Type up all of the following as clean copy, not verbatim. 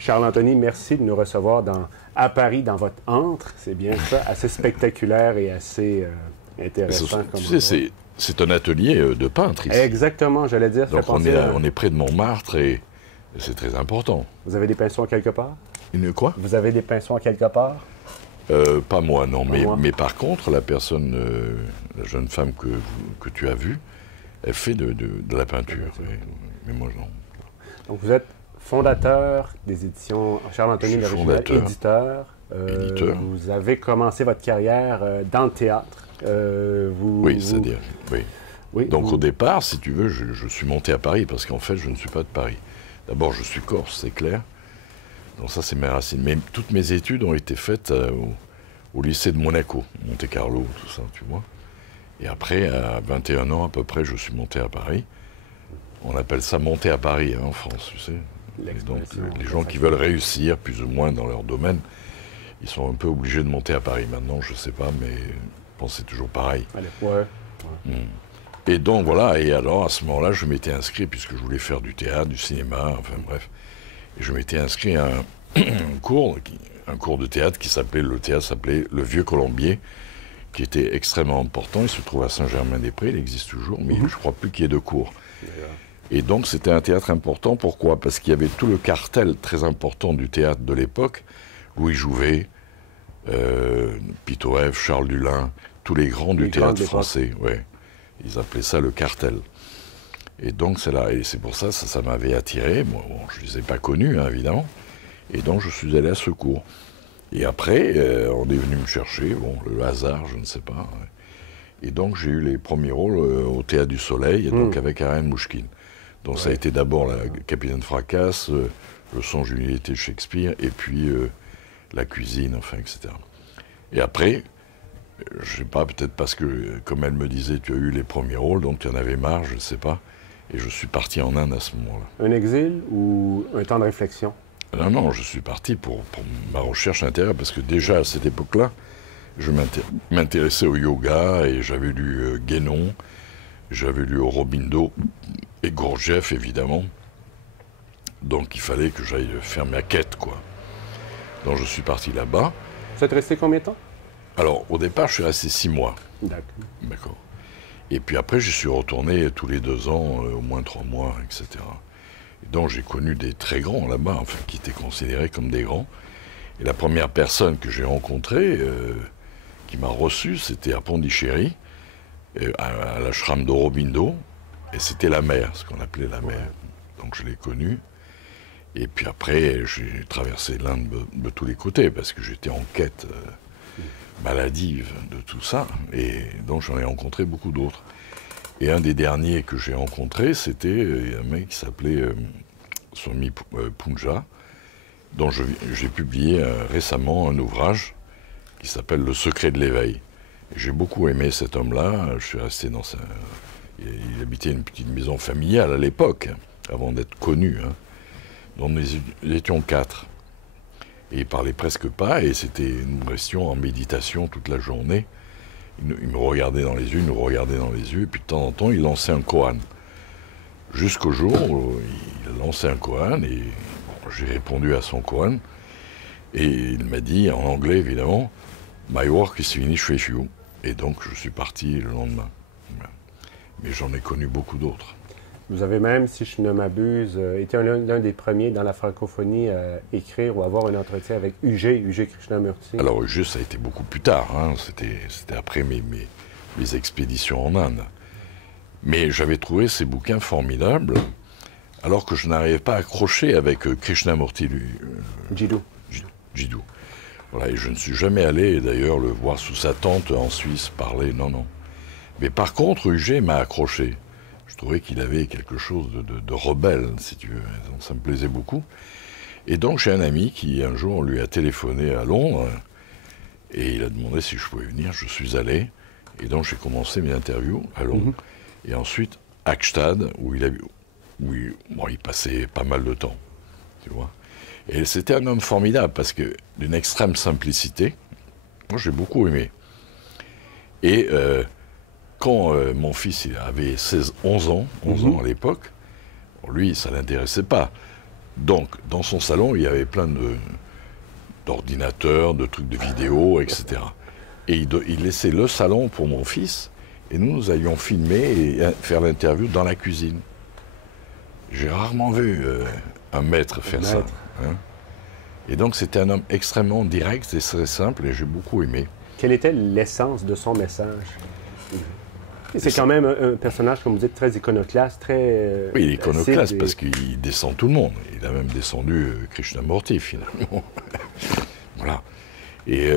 Charles-Anthony, merci de nous recevoir à Paris, dans votre antre. C'est bien ça, assez spectaculaire et assez intéressant. Tu sais, c'est un atelier de peintre ici. Exactement, j'allais dire. Donc on est près de Montmartre et c'est très important. Vous avez des pinceaux quelque part? Quoi? Vous avez des pinceaux quelque part? Pas moi, non. Pas mais par contre, la personne, la jeune femme que tu as vue, elle fait de la peinture. Mais moi, non. Donc vous êtes fondateur des éditions Charles-Anthony L'Original, éditeur. Vous avez commencé votre carrière dans le théâtre. C'est-à-dire, oui. Donc au départ, si tu veux, je suis monté à Paris parce qu'en fait, je ne suis pas de Paris. D'abord, je suis corse, c'est clair. Donc ça, c'est mes racines. Mais toutes mes études ont été faites au lycée de Monaco, Monte-Carlo, tout ça, tu vois. Et après, à 21 ans à peu près, je suis monté à Paris. On appelle ça monter à Paris en France, tu sais. Et donc, les gens qui veulent réussir, plus ou moins dans leur domaine, ils sont un peu obligés de monter à Paris. Maintenant, je ne sais pas, mais je pense que c'est toujours pareil. Et donc, voilà. Et alors, à ce moment-là, je m'étais inscrit, puisque je voulais faire du théâtre, du cinéma, enfin bref. Et je m'étais inscrit à un cours de théâtre qui s'appelait, Le Vieux Colombier, qui était extrêmement important. Il se trouve à Saint-Germain-des-Prés, il existe toujours, mais je ne crois plus qu'il y ait de cours. Et donc c'était un théâtre important, pourquoi? Parce qu'il y avait tout le cartel très important du théâtre de l'époque, Louis Jouvet, Pitoëff, Charles Dulin, tous les grands du théâtre français, ouais. Ils appelaient ça le cartel. Et donc c'est là, et c'est pour ça, ça m'avait attiré. Moi, bon, je ne les ai pas connus, hein, évidemment. Et donc je suis allé à ce cours. Et après, on est venu me chercher, bon, le hasard, je ne sais pas. Et donc j'ai eu les premiers rôles au Théâtre du Soleil, et donc avec Ariane Mouchkine. Donc ça a été d'abord la Capitaine Fracasse, le songe d'une unité de Shakespeare, et puis la cuisine, enfin, etc. Et après, je ne sais pas, peut-être parce que, comme elle me disait, tu as eu les premiers rôles, donc tu en avais marre, je ne sais pas. Et je suis parti en Inde à ce moment-là. Un exil ou un temps de réflexion? Non, je suis parti pour ma recherche intérieure, parce que déjà à cette époque-là, je m'intéressais au yoga, et j'avais lu Guénon, j'avais lu Aurobindo, et Gurdjieff, évidemment. Donc il fallait que j'aille faire ma quête, quoi. Donc je suis parti là-bas. Vous êtes resté combien de temps? Alors, au départ, je suis resté 6 mois. D'accord. Et puis après, j'y suis retourné tous les 2 ans, au moins 3 mois, etc. Et donc j'ai connu des très grands là-bas, enfin, qui étaient considérés comme des grands. Et la première personne que j'ai rencontrée, qui m'a reçu, c'était à Pondichéry, à l'ashram d'Aurobindo, et c'était la mère, ce qu'on appelait la mère. Donc je l'ai connue. Et puis après, j'ai traversé l'Inde de tous les côtés, parce que j'étais en quête maladive de tout ça. Et donc j'en ai rencontré beaucoup d'autres. Et un des derniers que j'ai rencontré, c'était un mec qui s'appelait Swami Punja, dont j'ai publié récemment un ouvrage qui s'appelle Le secret de l'éveil. J'ai beaucoup aimé cet homme-là. Je suis resté dans sa... Il habitait une petite maison familiale à l'époque, avant d'être connu. Hein. Donc nous étions 4. Et il parlait presque pas, et nous restions en méditation toute la journée. Il me regardait dans les yeux, il nous regardait dans les yeux, et puis de temps en temps, il lançait un koan. Jusqu'au jour où il a lancé un koan, et bon, j'ai répondu à son koan, et il m'a dit, en anglais évidemment, « My work is finished with you ». Et donc je suis parti le lendemain. Mais j'en ai connu beaucoup d'autres. Vous avez même, si je ne m'abuse, été l'un des premiers dans la francophonie à écrire ou avoir un entretien avec UG Krishnamurti. Alors UG, ça a été beaucoup plus tard. Hein. C'était après mes expéditions en Inde. Mais j'avais trouvé ces bouquins formidables, alors que je n'arrivais pas à accrocher avec Krishnamurti. Jiddu. Voilà, et je ne suis jamais allé, d'ailleurs, le voir sous sa tente en Suisse parler, non. Mais par contre, UG m'a accroché. Je trouvais qu'il avait quelque chose de rebelle, si tu veux. Donc, ça me plaisait beaucoup. Et donc, j'ai un ami qui, un jour, lui a téléphoné à Londres, et il a demandé si je pouvais venir. Je suis allé, et donc j'ai commencé mes interviews à Londres. Et ensuite, à Gstaad, où il passait pas mal de temps, tu vois. Et c'était un homme formidable, parce que d'une extrême simplicité, moi j'ai beaucoup aimé. Et quand mon fils avait 11 ans à l'époque, lui, ça ne l'intéressait pas Donc, dans son salon, il y avait plein d'ordinateurs, de trucs de vidéo, etc. Et il laissait le salon pour mon fils, et nous allions filmer et faire l'interview dans la cuisine. J'ai rarement vu un maître faire ça. Hein. Et donc, c'était un homme extrêmement direct et très simple, et j'ai beaucoup aimé. Quelle était l'essence de son message? C'est quand même un personnage, comme vous dites, très iconoclaste, très... oui, il est iconoclaste parce qu'il descend tout le monde. Il a même descendu Krishnamurti, finalement. Voilà. Et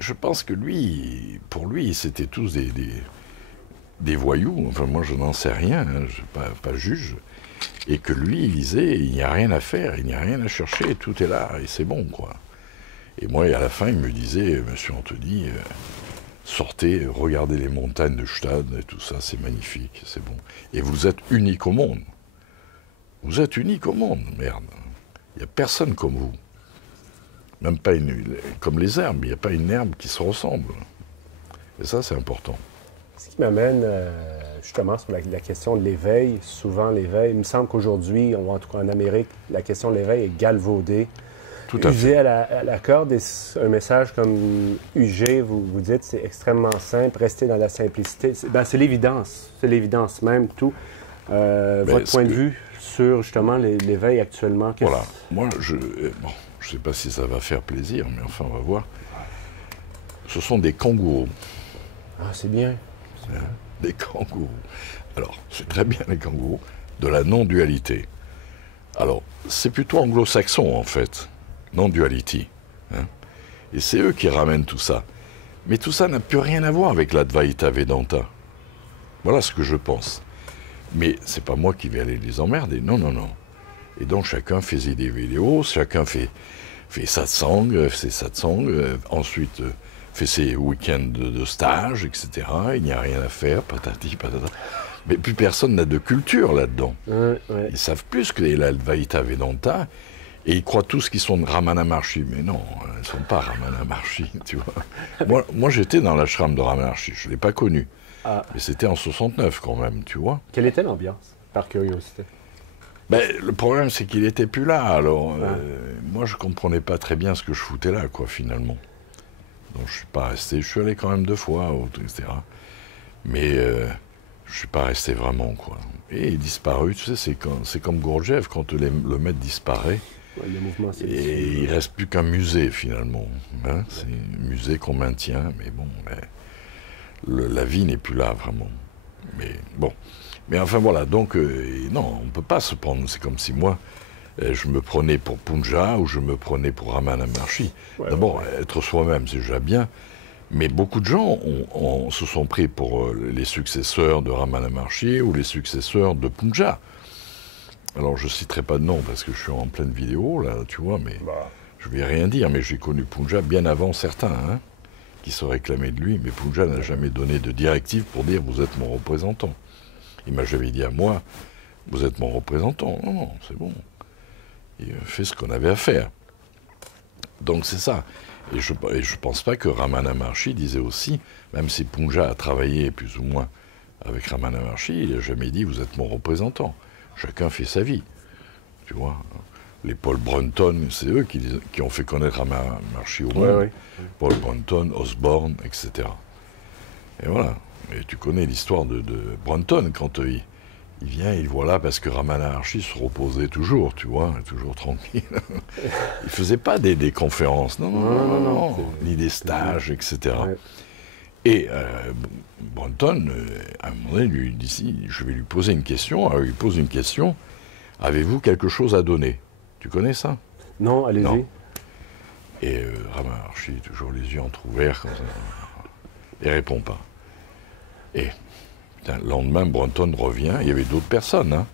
je pense que lui, pour lui, c'était tous des voyous. Enfin, moi, je n'en sais rien, hein, je ne suis pas juge. Et que lui, il disait, il n'y a rien à faire, il n'y a rien à chercher, tout est là, et c'est bon, quoi. Et moi, à la fin, il me disait, Monsieur Anthony, sortez, regardez les montagnes de Gstad, et tout ça, c'est magnifique, c'est bon. Et vous êtes unique au monde. Vous êtes unique au monde, merde. Il n'y a personne comme vous. Même pas comme les herbes, il n'y a pas une herbe qui se ressemble. Et ça, c'est important. Ce qui m'amène justement sur la question de l'éveil. Souvent, l'éveil, il me semble qu'aujourd'hui, en tout cas en Amérique, la question de l'éveil est galvaudée. Tout à fait. Usé à la corde, et un message comme UG, vous dites, c'est extrêmement simple, rester dans la simplicité. C'est l'évidence même, tout. Votre point de vue sur justement l'éveil actuellement. Voilà, moi, je ne sais pas si ça va faire plaisir, mais enfin, on va voir. Ce sont des kangourous. Ah, c'est bien. Des kangourous. Alors, c'est très bien les kangourous, de la non-dualité. Alors, c'est plutôt anglo-saxon, en fait. Non-duality. Hein. Et c'est eux qui ramènent tout ça. Mais tout ça n'a plus rien à voir avec l'Advaita Vedanta. Voilà ce que je pense. Mais c'est pas moi qui vais aller les emmerder. Non, non, non. Et donc chacun faisait des vidéos, chacun fait satsang, ensuite fait ses week-ends de stage, etc. Il n'y a rien à faire, patati, patata. Mais plus personne n'a de culture là-dedans. Ouais. Ils savent plus que l'Advaita Vedanta. Et ils croient tous qu'ils sont de Ramana Maharshi. Mais non, ils ne sont pas Ramana Maharshi, tu vois. Moi j'étais dans l'ashram de Ramana Maharshi. Je ne l'ai pas connu. Ah. Mais c'était en 69 quand même, tu vois. Quelle était l'ambiance, par curiosité? Le problème, c'est qu'il n'était plus là. Alors, moi, je ne comprenais pas très bien ce que je foutais là, quoi, finalement. Donc, je ne suis pas resté. Je suis allé quand même 2 fois, etc. Mais je ne suis pas resté vraiment, quoi. Et il est disparu, tu sais, c'est comme Gurdjieff, quand le maître disparaît. Ouais, le mouvement, et il ne reste plus qu'un musée, finalement. Hein, c'est un musée qu'on maintient, mais bon, la vie n'est plus là, vraiment. Mais bon. Mais enfin voilà, donc, non, on ne peut pas se prendre. C'est comme si moi, je me prenais pour Punja ou je me prenais pour Ramana Maharshi. Ouais, d'abord, être soi-même, c'est déjà bien. Mais beaucoup de gens se sont pris pour les successeurs de Ramana Maharshi ou les successeurs de Punja. Alors, je ne citerai pas de nom parce que je suis en pleine vidéo, là, tu vois, mais je ne vais rien dire. Mais j'ai connu Punja bien avant certains, hein, qui se réclamaient de lui. Mais Punja n'a jamais donné de directive pour dire « vous êtes mon représentant ». Il m'a jamais dit à moi, vous êtes mon représentant. Non, non, c'est bon. Il a fait ce qu'on avait à faire. Donc c'est ça. Et je ne pense pas que Ramana Maharshi disait aussi, même si Punja a travaillé plus ou moins avec Ramana Maharshi, il n'a jamais dit, vous êtes mon représentant. Chacun fait sa vie. Tu vois. Les Paul Brunton, c'est eux qui ont fait connaître Ramana Maharshi au monde. Ouais. Paul Brunton, Osborne, etc. Et voilà. Et tu connais l'histoire de Brunton, quand il vient, il voit là parce que Ramana Maharshi se reposait toujours, tu vois, toujours tranquille. Il ne faisait pas des conférences, non, ni des stages, etc. Ouais. Et Brunton, à un moment donné, lui dit, je vais lui poser une question. Alors il pose une question, avez-vous quelque chose à donner? Tu connais ça? Non, allez-y. Et Ramana Maharshi, toujours les yeux entrouverts, comme ça, il ne répond pas. Et le lendemain, Brunton revient, il y avait d'autres personnes, hein,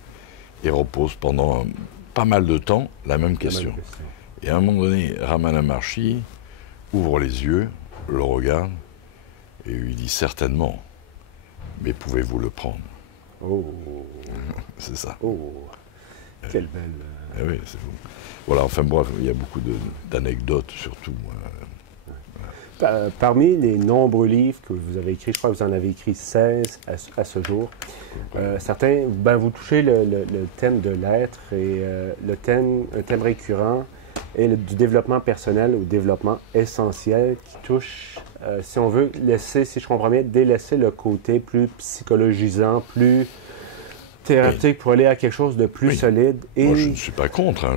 et repose pendant pas mal de temps la même question. Et à un moment donné, Ramana Maharshi ouvre les yeux, le regarde, et lui dit certainement, mais pouvez-vous le prendre? Oh. C'est ça. Oh. Quelle belle... oui, c'est bon. Voilà, enfin bref, il y a beaucoup d'anecdotes surtout. Parmi les nombreux livres que vous avez écrits, je crois que vous en avez écrit 16 à ce jour, certains, vous touchez le thème de l'être et un thème récurrent est du développement personnel au développement essentiel qui touche, si on veut, laisser, si je comprends bien, délaisser le côté plus psychologisant, plus thérapeutique pour aller à quelque chose de plus solide. Et... Moi, je ne suis pas contre, hein.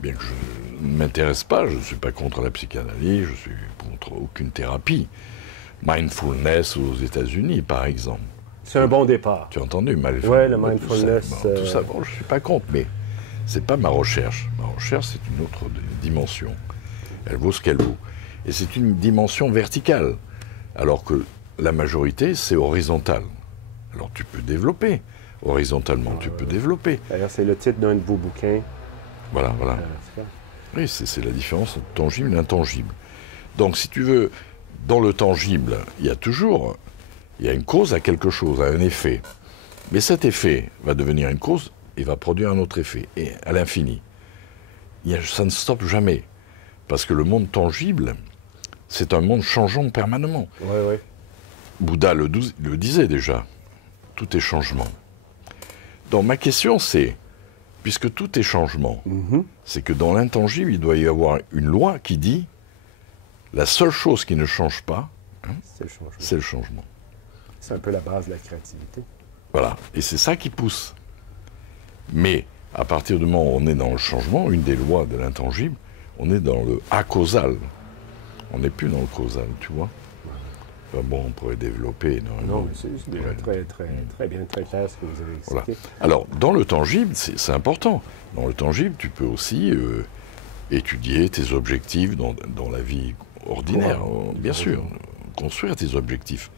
Bien que je ne m'intéresse pas, je ne suis pas contre la psychanalyse, je suis contre aucune thérapie. Mindfulness aux États-Unis, par exemple. C'est un bon départ. Tu as entendu mindfulness? Oui, le mindfulness. Tout ça, bon, je ne suis pas contre, mais ce n'est pas ma recherche. Ma recherche, c'est une autre dimension. Elle vaut ce qu'elle vaut. Et c'est une dimension verticale, alors que la majorité, c'est horizontal. Alors tu peux développer, horizontalement, tu peux développer. D'ailleurs, c'est le titre d'un de vos bouquins. Voilà. Oui, c'est la différence entre tangible et intangible. Donc, si tu veux, dans le tangible, il y a une cause à quelque chose, à un effet. Mais cet effet va devenir une cause et va produire un autre effet, et à l'infini. Ça ne stoppe jamais. Parce que le monde tangible, c'est un monde changeant permanemment. Oui. Bouddha le disait déjà. Tout est changement. Donc, ma question, c'est... Puisque tout est changement, c'est que dans l'intangible, il doit y avoir une loi qui dit la seule chose qui ne change pas, c'est le changement. C'est un peu la base de la créativité. Voilà, et c'est ça qui pousse. Mais à partir du moment où on est dans le changement, une des lois de l'intangible, on est dans le acausal. On n'est plus dans le causal, tu vois. Enfin bon, on pourrait développer énormément. Non, c'est déjà très bien, très clair ce que vous avez expliqué. Voilà. Alors, dans le tangible, c'est important. Dans le tangible, tu peux aussi étudier tes objectifs dans la vie ordinaire, bien sûr. Construire tes objectifs.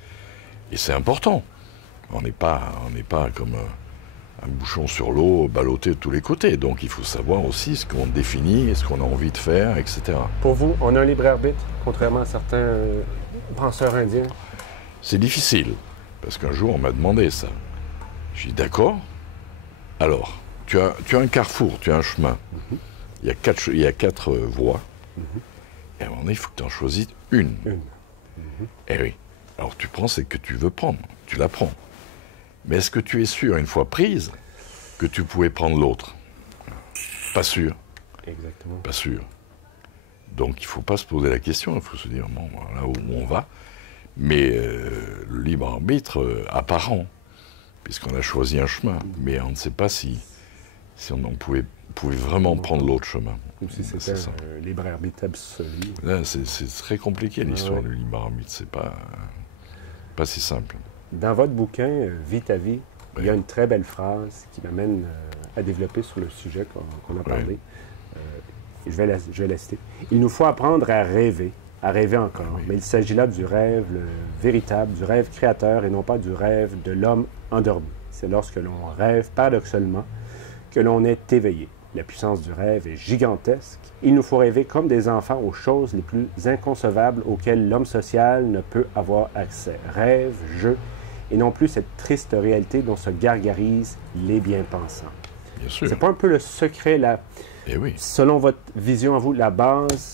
Et c'est important. On n'est pas comme un bouchon sur l'eau, ballotté de tous les côtés. Donc, il faut savoir aussi ce qu'on définit, ce qu'on a envie de faire, etc. Pour vous, on a un libre arbitre, contrairement à certains... penseur indien? C'est difficile, parce qu'un jour on m'a demandé ça. J'ai dit d'accord. Alors, tu as un carrefour, tu as un chemin. Il y a quatre voies. Et à un moment donné, il faut que tu en choisisses une. Eh oui. Alors tu prends celle que tu veux prendre, tu la prends. Mais est-ce que tu es sûr, une fois prise, que tu pouvais prendre l'autre? Pas sûr. Exactement. Pas sûr. Donc il ne faut pas se poser la question, il faut se dire, bon, voilà où on va. Mais le libre arbitre apparent, puisqu'on a choisi un chemin, mais on ne sait pas si on pouvait vraiment prendre l'autre chemin. Comme si c'était un libre arbitre absolu. Là, c'est très compliqué l'histoire du libre arbitre, c'est pas si simple. Dans votre bouquin, Vie ta vie, il y a une très belle phrase qui m'amène à développer sur le sujet qu'on a parlé. Je vais la citer. Il nous faut apprendre à rêver encore. Mais il s'agit là du rêve véritable, du rêve créateur et non pas du rêve de l'homme endormi. C'est lorsque l'on rêve paradoxalement que l'on est éveillé. La puissance du rêve est gigantesque. Il nous faut rêver comme des enfants aux choses les plus inconcevables auxquelles l'homme social ne peut avoir accès. Rêve, jeu, et non plus cette triste réalité dont se gargarisent les bien-pensants. Bien sûr. C'est pas un peu le secret, selon votre vision à vous, la base?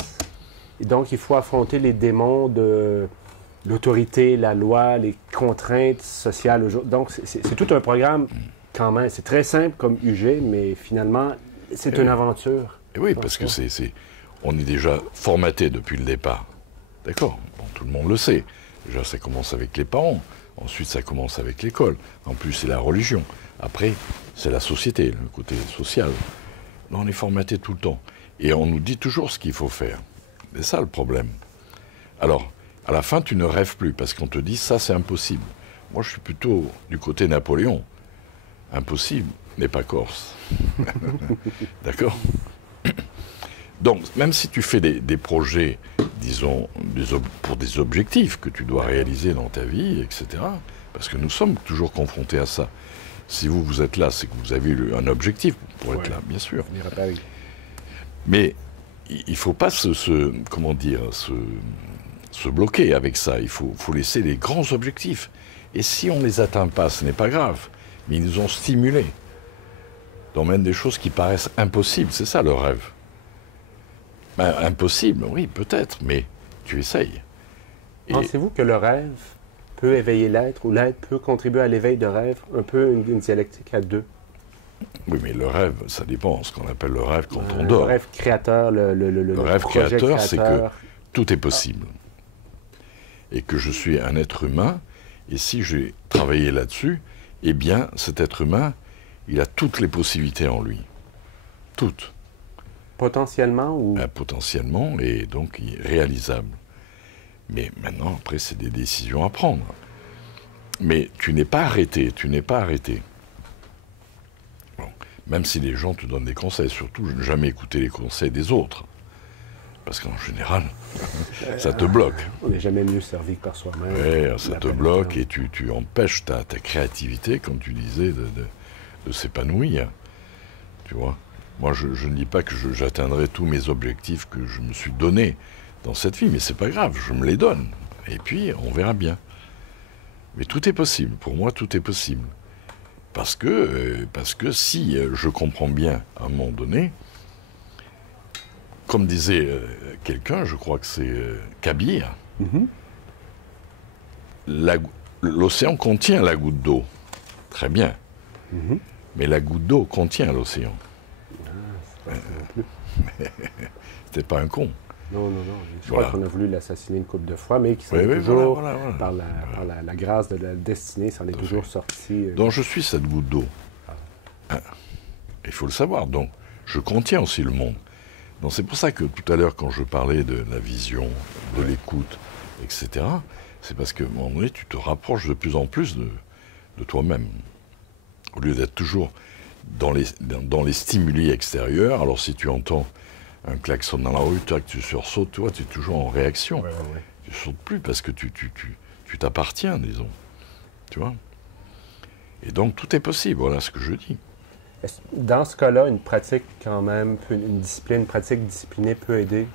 Et donc, il faut affronter les démons de l'autorité, la loi, les contraintes sociales. Donc, c'est tout un programme quand même. C'est très simple comme UG, mais finalement, c'est une aventure. Et oui, parce que on est déjà formaté depuis le départ. D'accord? Bon, tout le monde le sait. Déjà, ça commence avec les parents. Ensuite, ça commence avec l'école. En plus, c'est la religion. Après, c'est la société, le côté social. Là, on est formaté tout le temps. Et on nous dit toujours ce qu'il faut faire. C'est ça le problème. Alors, à la fin, tu ne rêves plus, parce qu'on te dit, ça, c'est impossible. Moi, je suis plutôt du côté Napoléon. Impossible n'est pas corse. D'accord? Donc, même si tu fais des projets, disons, pour des objectifs que tu dois réaliser dans ta vie, etc., parce que nous sommes toujours confrontés à ça. Si vous êtes là, c'est que vous avez eu un objectif pour être là, bien sûr. Mais il ne faut pas se bloquer avec ça. Il faut laisser les grands objectifs. Et si on ne les atteint pas, ce n'est pas grave. Mais ils nous ont stimulés. Donc même des choses qui paraissent impossibles, c'est ça le rêve. Ben, impossible, oui, peut-être, mais tu essayes. Pensez-vous que le rêve peut éveiller l'être, ou l'être peut contribuer à l'éveil de rêve, un peu une dialectique à deux? Oui, mais le rêve, ça dépend. Ce qu'on appelle le rêve quand on dort. Le rêve créateur, le rêve projet créateur, c'est que tout est possible. Et que je suis un être humain, et si j'ai travaillé là-dessus, eh bien, cet être humain, il a toutes les possibilités en lui. Toutes. Potentiellement ou... Potentiellement, et donc réalisable. Mais maintenant, après, c'est des décisions à prendre. Mais tu n'es pas arrêté, tu n'es pas arrêté. Bon. Même si les gens te donnent des conseils, surtout ne jamais écouter les conseils des autres. Parce qu'en général, ça te bloque. On n'est jamais mieux servi que par soi-même. Ouais, ça te bloque et tu empêches ta créativité, comme tu disais, de s'épanouir. Tu vois? Moi, je ne dis pas que j'atteindrai tous mes objectifs que je me suis donnés dans cette vie, mais c'est pas grave, je me les donne. Et puis, on verra bien. Mais tout est possible. Pour moi, tout est possible. Parce que si je comprends bien, à un moment donné, comme disait quelqu'un, je crois que c'est Kabir, l'océan contient la goutte d'eau. Très bien. Mais la goutte d'eau contient l'océan. C'était pas un con. Non. Je crois qu'on a voulu l'assassiner une couple de fois, mais qui s'en est toujours, par la grâce de la destinée, s'en est toujours sorti. Donc je suis cette goutte d'eau. Il faut le savoir. Donc je contiens aussi le monde. Donc c'est pour ça que tout à l'heure, quand je parlais de la vision, de l'écoute, etc., c'est parce qu'à un moment donné, tu te rapproches de plus en plus de toi-même. Au lieu d'être toujours dans les stimuli extérieurs, alors si tu entends un klaxon dans la rue, tu sursautes, toi, tu es toujours en réaction. Tu ne sautes plus parce que tu t'appartiens, disons. Tu vois? Et donc, tout est possible, voilà ce que je dis. Dans ce cas-là, une pratique quand même, une pratique disciplinée peut aider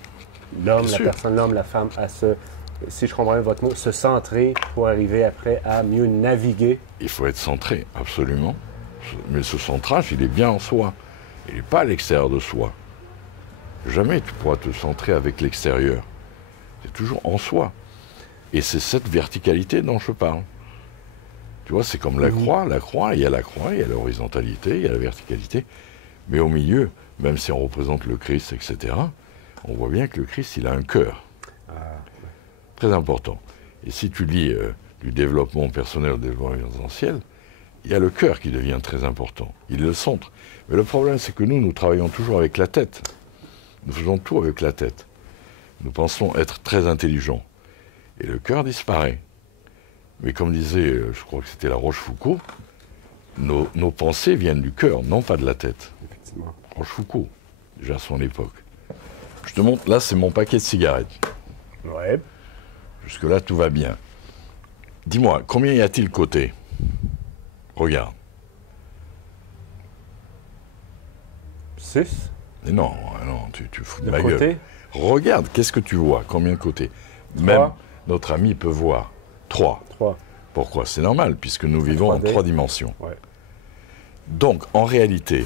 l'homme, la personne, l'homme, la femme à si je comprends bien votre mot, se centrer pour arriver après à mieux naviguer. Il faut être centré, absolument. Mais ce centrage, il est bien en soi. Il n'est pas à l'extérieur de soi. Jamais tu pourras te centrer avec l'extérieur. C'est toujours en soi. Et c'est cette verticalité dont je parle. Tu vois, c'est comme la croix. La croix, il y a l'horizontalité, il y a la verticalité. Mais au milieu, même si on représente le Christ, etc., on voit bien que le Christ, il a un cœur. Très important. Et si tu lis du développement personnel au développement essentiel, il y a le cœur qui devient très important. Il est le centre. Mais le problème, c'est que nous travaillons toujours avec la tête. Nous faisons tout avec la tête. Nous pensons être très intelligents. Et le cœur disparaît. Mais comme disait, je crois que c'était la Rochefoucauld, nos pensées viennent du cœur, non pas de la tête. Effectivement. Rochefoucauld, déjà à son époque. Je te montre, là, c'est mon paquet de cigarettes. Ouais. Jusque-là, tout va bien. Dis-moi, combien y a-t-il côté? Regarde. 6. Mais non, tu fous de ma gueule. Regarde, qu'est-ce que tu vois? Combien de côtés? 3. Même notre ami peut voir 3. 3. Pourquoi? C'est normal, puisque nous vivons en 3 dimensions. Ouais. Donc, en réalité,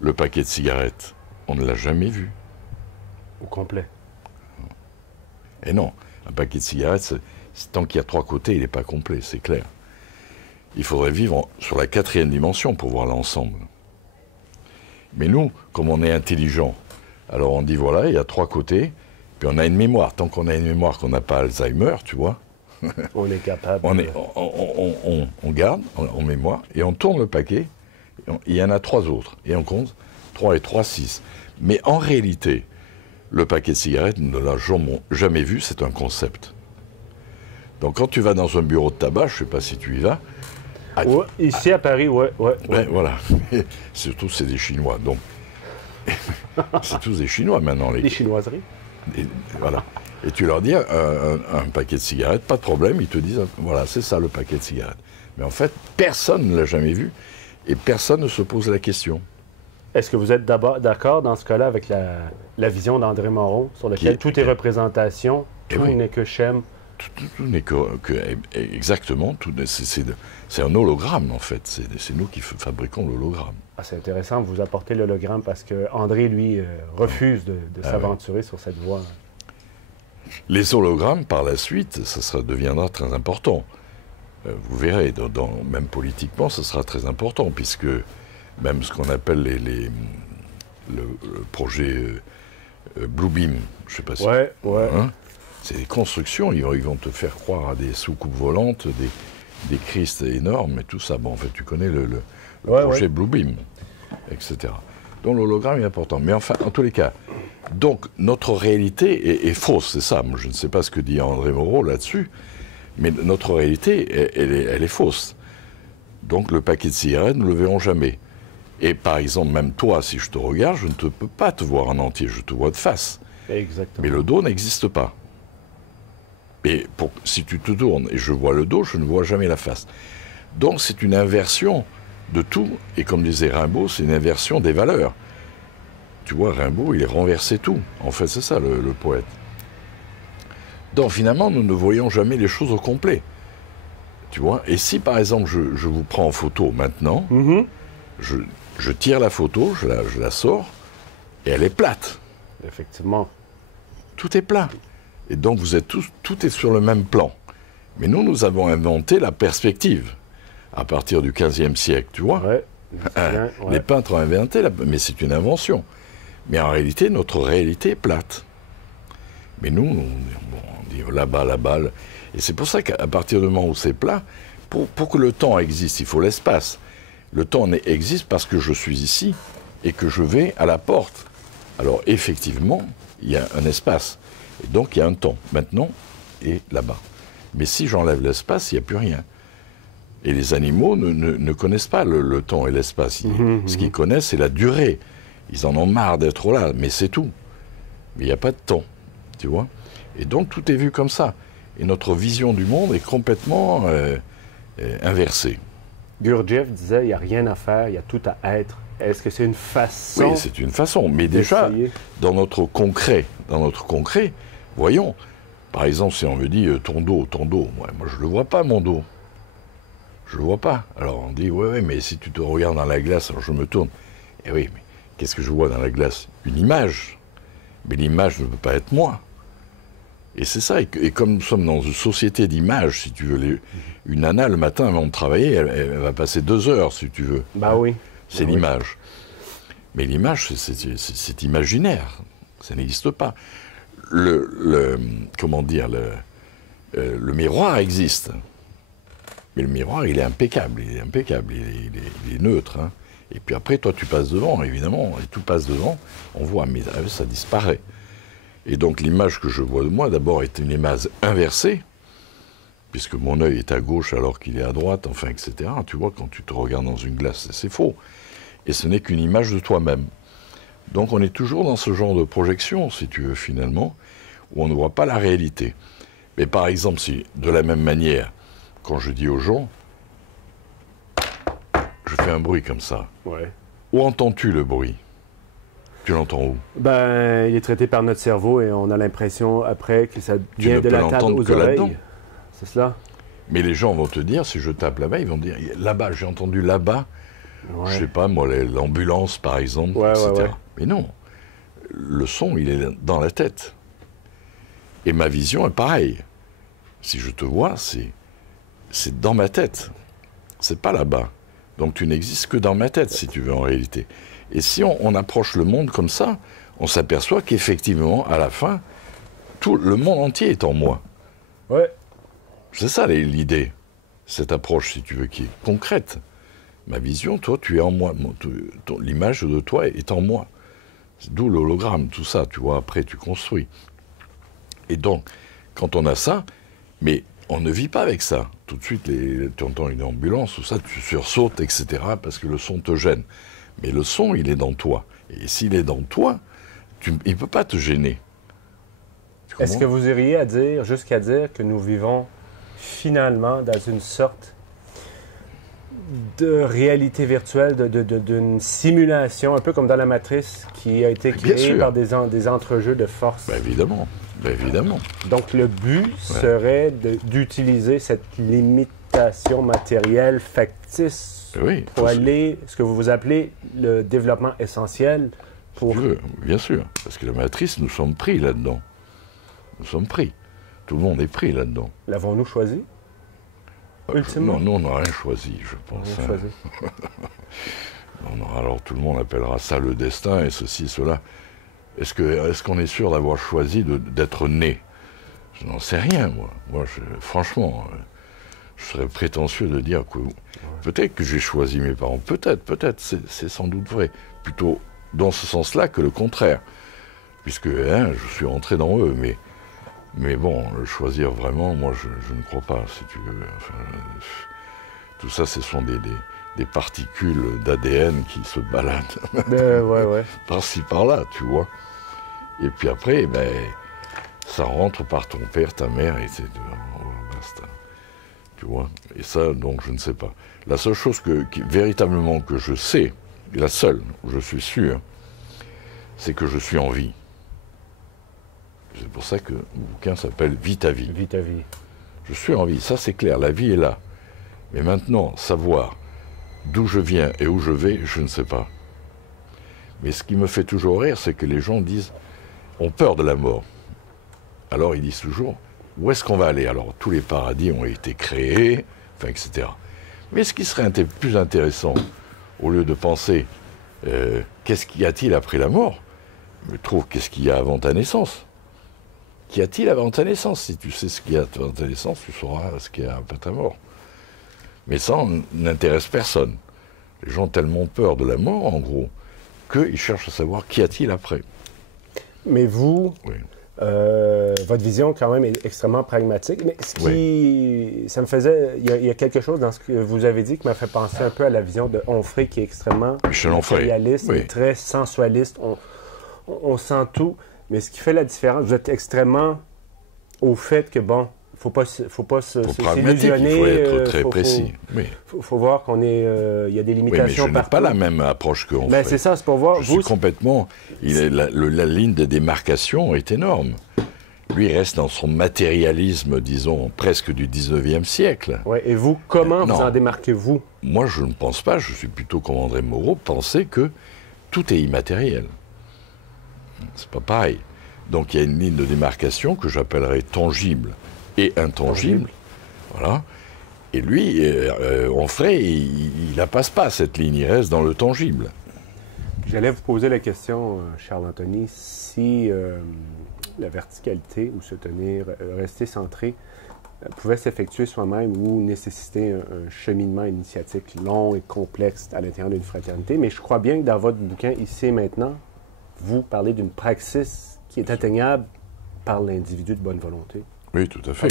le paquet de cigarettes, on ne l'a jamais vu. Au complet. Et non, un paquet de cigarettes, tant qu'il y a 3 côtés, il n'est pas complet, c'est clair. Il faudrait vivre sur la 4e dimension pour voir l'ensemble. Mais nous, comme on est intelligent, alors on dit voilà, il y a 3 côtés, puis on a une mémoire. Tant qu'on a une mémoire qu'on n'a pas Alzheimer, tu vois, on est capable. On garde en mémoire et on tourne le paquet. Il y en a 3 autres. Et on compte 3 et 3, 6. Mais en réalité, le paquet de cigarettes, nous ne l'avons jamais vu, c'est un concept. Donc quand tu vas dans un bureau de tabac, je ne sais pas si tu y vas. Ici à Paris, ouais. Voilà. Surtout, c'est des Chinois. Donc, c'est tous des Chinois maintenant. Les chinoiseries. Voilà. Et tu leur dis un paquet de cigarettes, pas de problème, ils te disent, voilà, c'est ça le paquet de cigarettes. Mais en fait, personne ne l'a jamais vu et personne ne se pose la question. Est-ce que vous êtes d'accord dans ce cas-là avec la vision d'André Moreau, sur laquelle tout est représentation, tout n'est que schème? Tout n'est exactement, c'est un hologramme en fait, c'est nous qui fabriquons l'hologramme. C'est intéressant, vous apportez l'hologramme parce que André, lui, refuse de s'aventurer sur cette voie. Les hologrammes, par la suite, deviendra très important. Vous verrez, même politiquement, ça sera très important, puisque même ce qu'on appelle le projet Bluebeam, je ne sais pas si... Ouais. Hein, c'est des constructions, ils vont te faire croire à des soucoupes volantes, des Christ énormes et tout ça. Bon, en fait, tu connais le projet Bluebeam, etc. Donc l'hologramme est important. Mais enfin, en tous les cas, donc notre réalité est fausse, c'est ça. Moi, je ne sais pas ce que dit André Moreau là-dessus, mais notre réalité, elle est fausse. Donc le paquet de cigarettes, nous ne le verrons jamais. Et par exemple, même toi, si je te regarde, je ne peux pas te voir en entier, je te vois de face. Exactement. Mais le dos n'existe pas. Et si tu te tournes et je vois le dos, je ne vois jamais la face. Donc c'est une inversion de tout, et comme disait Rimbaud, c'est une inversion des valeurs. Tu vois, Rimbaud, il renversait tout. En fait, c'est ça, le poète. Donc finalement, nous ne voyons jamais les choses au complet. Tu vois, et si par exemple, je vous prends en photo maintenant, je tire la photo, je la sors, et elle est plate. Effectivement. Tout est plat. Et donc vous êtes tout est sur le même plan. Mais nous avons inventé la perspective à partir du XVe siècle, tu vois. Ouais, les peintres ont inventé, mais c'est une invention. Mais en réalité, notre réalité est plate. Mais nous, on dit là-bas, là-bas. Et c'est pour ça qu'à partir du moment où c'est plat, pour que le temps existe, il faut l'espace. Le temps existe parce que je suis ici et que je vais à la porte. Alors effectivement, il y a un espace. Et donc il y a un temps, maintenant et là-bas. Mais si j'enlève l'espace, il n'y a plus rien. Et les animaux ne connaissent pas le temps et l'espace. Ce qu'ils connaissent, c'est la durée. Ils en ont marre d'être là, mais c'est tout. Mais il n'y a pas de temps, tu vois. Et donc tout est vu comme ça. Et notre vision du monde est complètement inversée. Gurdjieff disait, il n'y a rien à faire, il y a tout à être. Est-ce que c'est une façon? Oui, c'est une façon. Mais déjà, dans notre concret, voyons, par exemple, si on me dit ton dos, moi je ne le vois pas, mon dos. Je ne le vois pas. Alors on dit, ouais, mais si tu te regardes dans la glace, alors je me tourne. Eh oui, mais qu'est-ce que je vois dans la glace? Une image. Mais l'image ne peut pas être moi. Et c'est ça. Et comme nous sommes dans une société d'images, si tu veux, une nana, le matin, avant de travailler, elle va passer 2 heures, si tu veux. Bah oui. C'est l'image. Mais l'image, c'est imaginaire. Ça n'existe pas. Comment dire, le miroir existe. Mais le miroir, il est impeccable. Il est neutre. Hein. Et puis après, toi, tu passes devant, évidemment. Et tout passe devant. On voit, mais ça disparaît. Et donc, l'image que je vois de moi, d'abord, est une image inversée, puisque mon œil est à gauche alors qu'il est à droite, enfin, etc. Tu vois, quand tu te regardes dans une glace, c'est faux. Et ce n'est qu'une image de toi-même. Donc, on est toujours dans ce genre de projection, si tu veux, finalement, où on ne voit pas la réalité. Mais par exemple, si, de la même manière, quand je dis aux gens, je fais un bruit comme ça. Ouais. Où entends-tu le bruit? Tu l'entends où? Ben, il est traité par notre cerveau et on a l'impression après que ça vient de la table aux oreilles. C'est cela? Mais les gens vont te dire, si je tape là-bas, ils vont dire, là-bas, j'ai entendu là-bas, je sais pas, moi, l'ambulance, par exemple, etc. Ouais. Mais non, le son, il est dans la tête. Et ma vision est pareille. Si je te vois, c'est dans ma tête. C'est pas là-bas. Donc tu n'existes que dans ma tête, si tu veux, en réalité. Et si on approche le monde comme ça, on s'aperçoit qu'effectivement, à la fin, tout le monde entier est en moi. Ouais. C'est ça l'idée, cette approche, si tu veux, qui est concrète. Ma vision, toi, tu es en moi. L'image de toi est en moi. D'où l'hologramme, tout ça, tu vois, après tu construis. Et donc, quand on a ça, mais on ne vit pas avec ça. Tout de suite, tu entends une ambulance, tout ça, tu sursautes, etc., parce que le son te gêne. Mais le son, il est dans toi. Et s'il est dans toi, il ne peut pas te gêner. Est-ce que vous iriez jusqu'à dire que nous vivons finalement dans une sorte de réalité virtuelle, d'une simulation, un peu comme dans la Matrice, qui a été créée par des entrejeux de force? Ben évidemment. Ben évidemment. Donc le but serait d'utiliser cette limitation matérielle factice pour aller, ce que vous appelez le développement essentiel pour... Bien sûr, parce que la Matrice, nous sommes pris là-dedans. Nous sommes pris. Tout le monde est pris là-dedans. L'avons-nous choisi? Ultimement? Non, on n'a rien choisi, je pense. Rien choisi. Alors tout le monde appellera ça le destin et ceci, cela. Est-ce qu'on est sûr d'avoir choisi d'être né? Je n'en sais rien, moi. Franchement, je serais prétentieux de dire que peut-être que j'ai choisi mes parents. Peut-être, c'est sans doute vrai. Plutôt dans ce sens-là que le contraire. Puisque je suis rentré dans eux, mais bon, choisir vraiment, moi je ne crois pas, si tu veux. Enfin, tout ça, ce sont des particules d'ADN qui se baladent par-ci, par-là, tu vois. Et puis après, ça rentre par ton père, ta mère, et c'est basta. Tu vois. Et ça, donc, je ne sais pas. La seule chose véritablement que je sais, la seule, je suis sûr, c'est que je suis en vie. C'est pour ça que le bouquin s'appelle « Vis ta vie ». Vis ta vie. Je suis en vie, ça c'est clair, la vie est là. Mais maintenant, savoir d'où je viens et où je vais, je ne sais pas. Mais ce qui me fait toujours rire, c'est que les gens ont peur de la mort. Alors ils disent toujours, où est-ce qu'on va aller? Alors tous les paradis ont été créés, enfin, etc. Mais ce qui serait plus intéressant, au lieu de penser, qu'est-ce qu'y a-t-il après la mort? Je trouve, qu'est-ce qu'il y a avant ta naissance? Qu'y a-t-il avant ta naissance? Si tu sais ce qu'il y a avant ta naissance, tu sauras ce qu'il y a après ta mort. Mais ça n'intéresse personne. Les gens ont tellement peur de la mort, en gros, qu'ils cherchent à savoir qu'y a-t-il après. Mais vous, oui. Votre vision, quand même, est extrêmement pragmatique. Mais ça me faisait... Il y a quelque chose dans ce que vous avez dit qui m'a fait penser un peu à la vision de Onfray, qui est extrêmement matérialiste, et très sensualiste. On sent tout. Mais ce qui fait la différence, vous êtes extrêmement au fait que, bon, faut pas s'illusionner. Il faut être très précis. Faut voir qu'on est... il y a des limitations partout. Mais je n'ai pas la même approche que Onfray. Mais c'est ça, c'est pour voir... Je suis complètement... La ligne de démarcation est énorme. Lui, il reste dans son matérialisme, disons, presque du 19e siècle. Ouais, et vous, comment vous en démarquez-vous? Moi, je ne pense pas, je suis plutôt comme André Moreau, penser que tout est immatériel. C'est pas pareil. Donc il y a une ligne de démarcation que j'appellerais tangible et intangible. Voilà. Et lui, Onfray, il la passe pas, cette ligne, il reste dans le tangible. J'allais vous poser la question, Charles-Anthony, si la verticalité ou se tenir, rester centré, pouvait s'effectuer soi-même ou nécessiter un cheminement initiatique long et complexe à l'intérieur d'une fraternité. Mais je crois bien que dans votre bouquin, Ici et maintenant, vous parlez d'une praxis qui est atteignable par l'individu de bonne volonté. Oui, tout à fait.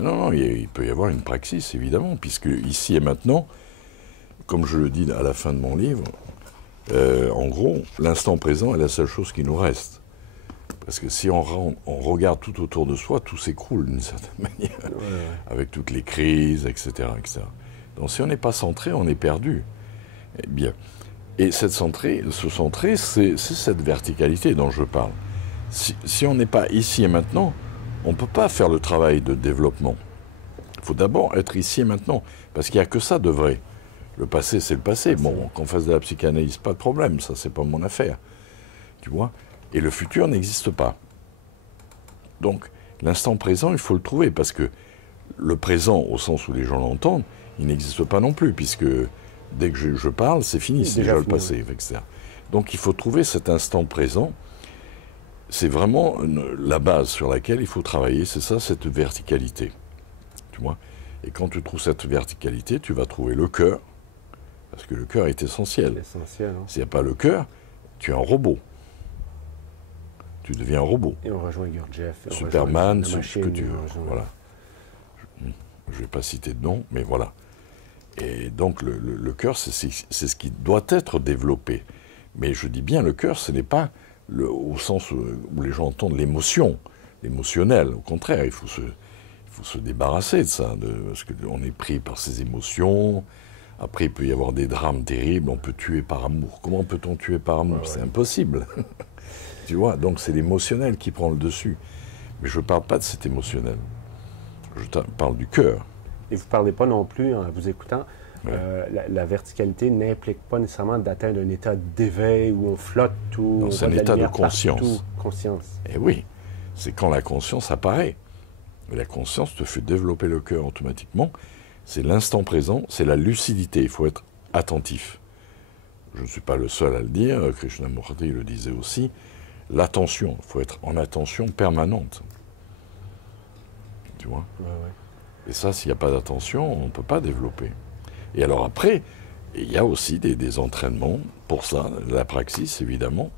Non, il peut y avoir une praxis, évidemment, puisque ici et maintenant, comme je le dis à la fin de mon livre, en gros, l'instant présent est la seule chose qui nous reste. Parce que si on regarde tout autour de soi, tout s'écroule d'une certaine manière, avec toutes les crises, etc., etc. Donc si on n'est pas centré, on est perdu. Eh bien, et se centrer, c'est cette verticalité dont je parle. Si on n'est pas ici et maintenant, on ne peut pas faire le travail de développement. Il faut d'abord être ici et maintenant, parce qu'il n'y a que ça de vrai. Le passé, c'est le passé. Bon, qu'on fasse de la psychanalyse, pas de problème, ça, c'est pas mon affaire. Tu vois? Et le futur n'existe pas. Donc, l'instant présent, il faut le trouver, parce que le présent, au sens où les gens l'entendent, il n'existe pas non plus, puisque dès que je parle, c'est fini, c'est déjà le passé, etc. Donc, il faut trouver cet instant présent. C'est vraiment la base sur laquelle il faut travailler, c'est ça, cette verticalité. Tu vois? Et quand tu trouves cette verticalité, tu vas trouver le cœur, parce que le cœur est essentiel. S'il n'y a pas le cœur, tu es un robot. Tu deviens un robot. Et on rejoint Gurdjieff. Superman, ce que tu veux. Voilà. Je ne vais pas citer de nom, mais voilà. Et donc le cœur, c'est ce qui doit être développé. Mais je dis bien le cœur, ce n'est pas au sens où les gens entendent l'émotion, l'émotionnel. Au contraire, il faut se débarrasser de ça, parce qu'on est pris par ces émotions. Après, il peut y avoir des drames terribles, on peut tuer par amour. Comment peut-on tuer par amour? C'est impossible. Tu vois, donc c'est l'émotionnel qui prend le dessus. Mais je ne parle pas de cet émotionnel. Je parle du cœur. Et vous ne parlez pas non plus, en vous écoutant, la verticalité n'implique pas nécessairement d'atteindre un état d'éveil où on flotte tout. C'est un état de conscience. Conscience. Et oui, c'est quand la conscience apparaît. Et la conscience te fait développer le cœur automatiquement. C'est l'instant présent, c'est la lucidité. Il faut être attentif. Je ne suis pas le seul à le dire, Krishnamurti le disait aussi. L'attention, il faut être en attention permanente. Tu vois? Ouais. Et ça, s'il n'y a pas d'attention, on ne peut pas développer. Et alors après, il y a aussi des entraînements pour ça, la praxis évidemment.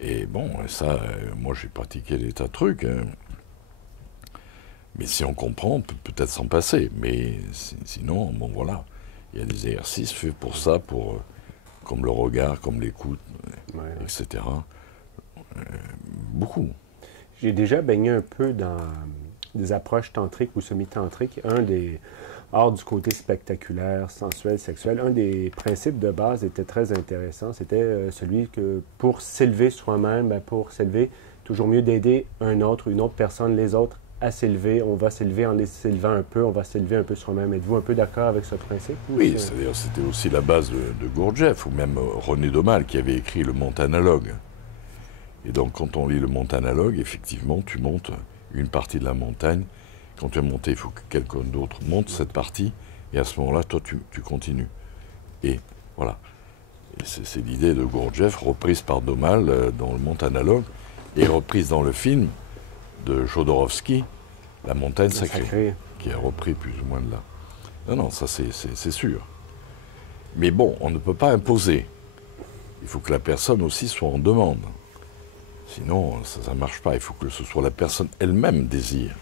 Et bon, ça, moi j'ai pratiqué des tas de trucs. Hein. Mais si on comprend, on peut peut-être s'en passer. Mais sinon, bon voilà, il y a des exercices faits pour ça, comme le regard, comme l'écoute, etc. Beaucoup. J'ai déjà baigné un peu dans des approches tantriques ou semi-tantriques. Hors du côté spectaculaire, sensuel, sexuel, un des principes de base était très intéressant. C'était celui que pour s'élever soi-même, pour s'élever, toujours mieux d'aider une autre personne, les autres, à s'élever. On va s'élever en les s'élevant un peu, on va s'élever un peu soi-même. Êtes-vous un peu d'accord avec ce principe? Oui, c'est-à-dire c'était aussi la base de Gurdjieff, ou même René Daumal qui avait écrit Le Monde Analogue. Et donc quand on lit Le Monde Analogue, effectivement, tu montes une partie de la montagne. Quand tu as monté, il faut que quelqu'un d'autre monte cette partie, et à ce moment-là, toi, tu continues. Et voilà. Et c'est l'idée de Gurdjieff, reprise par Daumal dans Le Monde Analogue, et reprise dans le film de Jodorowsky, La Montagne Sacrée, qui a repris plus ou moins de là. Non, ça c'est sûr. Mais bon, on ne peut pas imposer. Il faut que la personne aussi soit en demande. Sinon, ça ne marche pas. Il faut que ce soit la personne elle-même désire.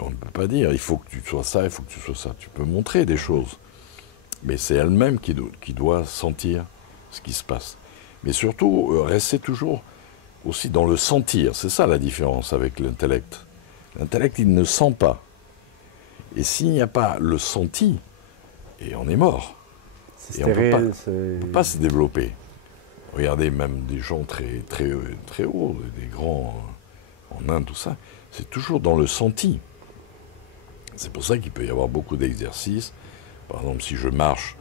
On ne peut pas dire, il faut que tu sois ça, il faut que tu sois ça. Tu peux montrer des choses. Mais c'est elle-même qui doit sentir ce qui se passe. Mais surtout, rester toujours aussi dans le sentir. C'est ça la différence avec l'intellect. L'intellect, il ne sent pas. Et s'il n'y a pas le senti, et on est mort. Et on ne peut pas se développer. Regardez même des gens très, très, très hauts, des grands en Inde, tout ça. C'est toujours dans le senti. C'est pour ça qu'il peut y avoir beaucoup d'exercices. Par exemple, si je marche,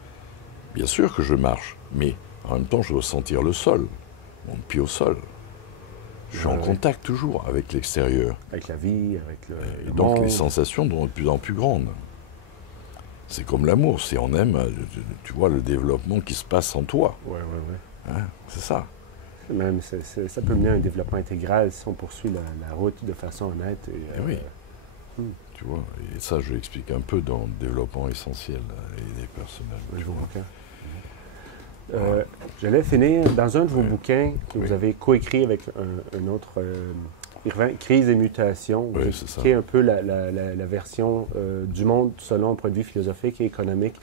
bien sûr que je marche, mais en même temps, je dois sentir le sol, mon pied au sol. Je suis en contact toujours avec l'extérieur. Avec la vie, avec le donc les sensations sont de plus en plus grandes. C'est comme l'amour, si on aime, tu vois le développement qui se passe en toi. Oui. Hein, c'est ça. Même, ça peut mener à un développement intégral si on poursuit la route de façon honnête. Oui. Tu vois, et ça, je l'explique un peu dans le développement essentiel et des personnels. Je vous j'allais finir dans un de vos bouquins que vous avez coécrit avec un autre Crise et mutation, qui est un peu la version du monde selon un point de vue philosophique et économique.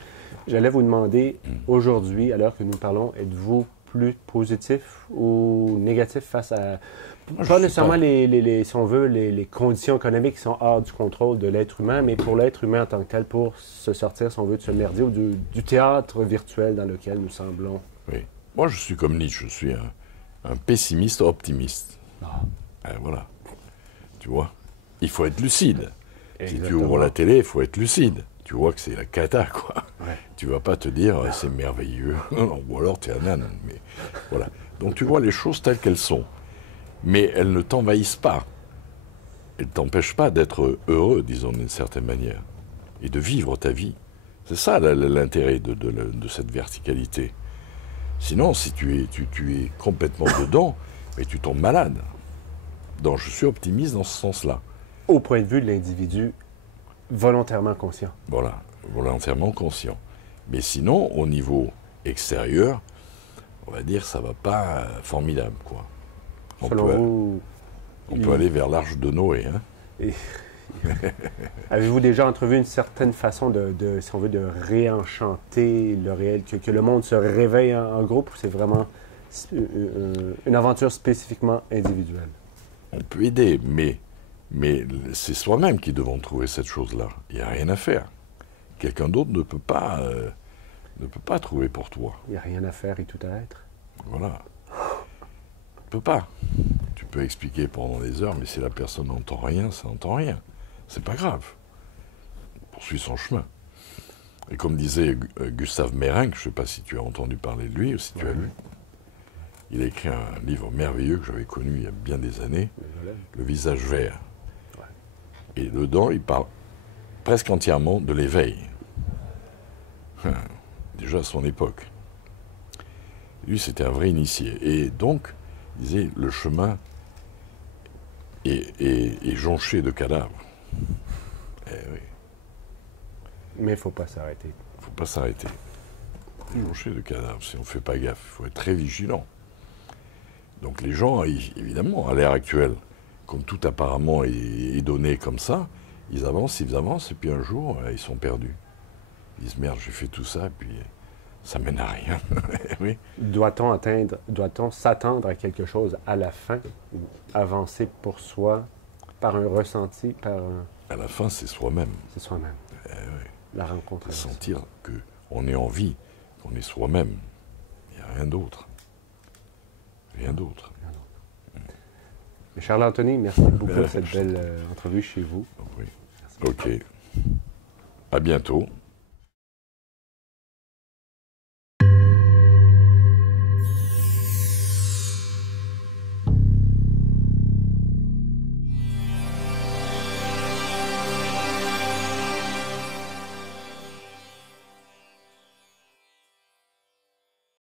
J'allais vous demander aujourd'hui, à l'heure que nous parlons, êtes-vous plus positif ou négatif face à pas nécessairement si on veut, les conditions économiques qui sont hors du contrôle de l'être humain, mais pour l'être humain en tant que tel, pour se sortir, si on veut, de ce merdier ou du théâtre virtuel dans lequel nous semblons. Oui. Moi, je suis comme Nietzsche, je suis un pessimiste optimiste. Voilà. Tu vois, il faut être lucide. Exactement. Si tu ouvres la télé, il faut être lucide. Tu vois que c'est la cata, quoi. Ouais. Tu vas pas te dire, c'est merveilleux, ou alors tu es un âne. Mais voilà. Donc tu vois les choses telles qu'elles sont. Mais elles ne t'envahissent pas. Elles ne t'empêchent pas d'être heureux, disons d'une certaine manière, et de vivre ta vie. C'est ça l'intérêt de cette verticalité. Sinon, si tu es complètement dedans, mais tu tombes malade. Donc je suis optimiste dans ce sens-là. Au point de vue de l'individu volontairement conscient. Voilà, volontairement conscient. Mais sinon, au niveau extérieur, on va dire ça va pas formidable, quoi. On peut aller vers l'Arche de Noé. Hein. Avez-vous déjà entrevu une certaine façon si on veut, de réenchanter le réel, que le monde se réveille en groupe, ou c'est vraiment une aventure spécifiquement individuelle? On peut aider, mais c'est soi-même qui devons trouver cette chose-là. Il n'y a rien à faire. Quelqu'un d'autre ne peut pas trouver pour toi. Il n'y a rien à faire et tout à être. Voilà. Tu peux pas. Tu peux expliquer pendant des heures, mais si la personne n'entend rien, ça n'entend rien. C'est pas grave. Poursuit son chemin. Et comme disait Gustave Meyrink, je ne sais pas si tu as entendu parler de lui ou si tu as lu, Il a écrit un livre merveilleux que j'avais connu il y a bien des années, Le visage vert. Ouais. Et dedans, il parle presque entièrement de l'éveil. Déjà à son époque. Lui, c'était un vrai initié. Et donc, il disait, le chemin est jonché de cadavres. Eh oui. Mais il ne faut pas s'arrêter. Il ne faut pas s'arrêter. Jonché de cadavres, si on ne fait pas gaffe. Il faut être très vigilant. Donc les gens, évidemment, à l'ère actuelle, comme tout apparemment est donné comme ça, ils avancent, et puis un jour, ils sont perdus. Ils disent, merde, j'ai fait tout ça, et puis ça mène à rien. Oui. Doit-on s'attendre à quelque chose à la fin, ou avancer pour soi, par un ressenti, par un... À la fin, c'est soi-même. C'est soi-même. Oui. La rencontre. Sentir qu'on est en vie, qu'on est soi-même. Il n'y a rien d'autre. Rien d'autre. Charles Anthony, merci beaucoup pour cette belle entrevue chez vous. Oui. OK. À bientôt.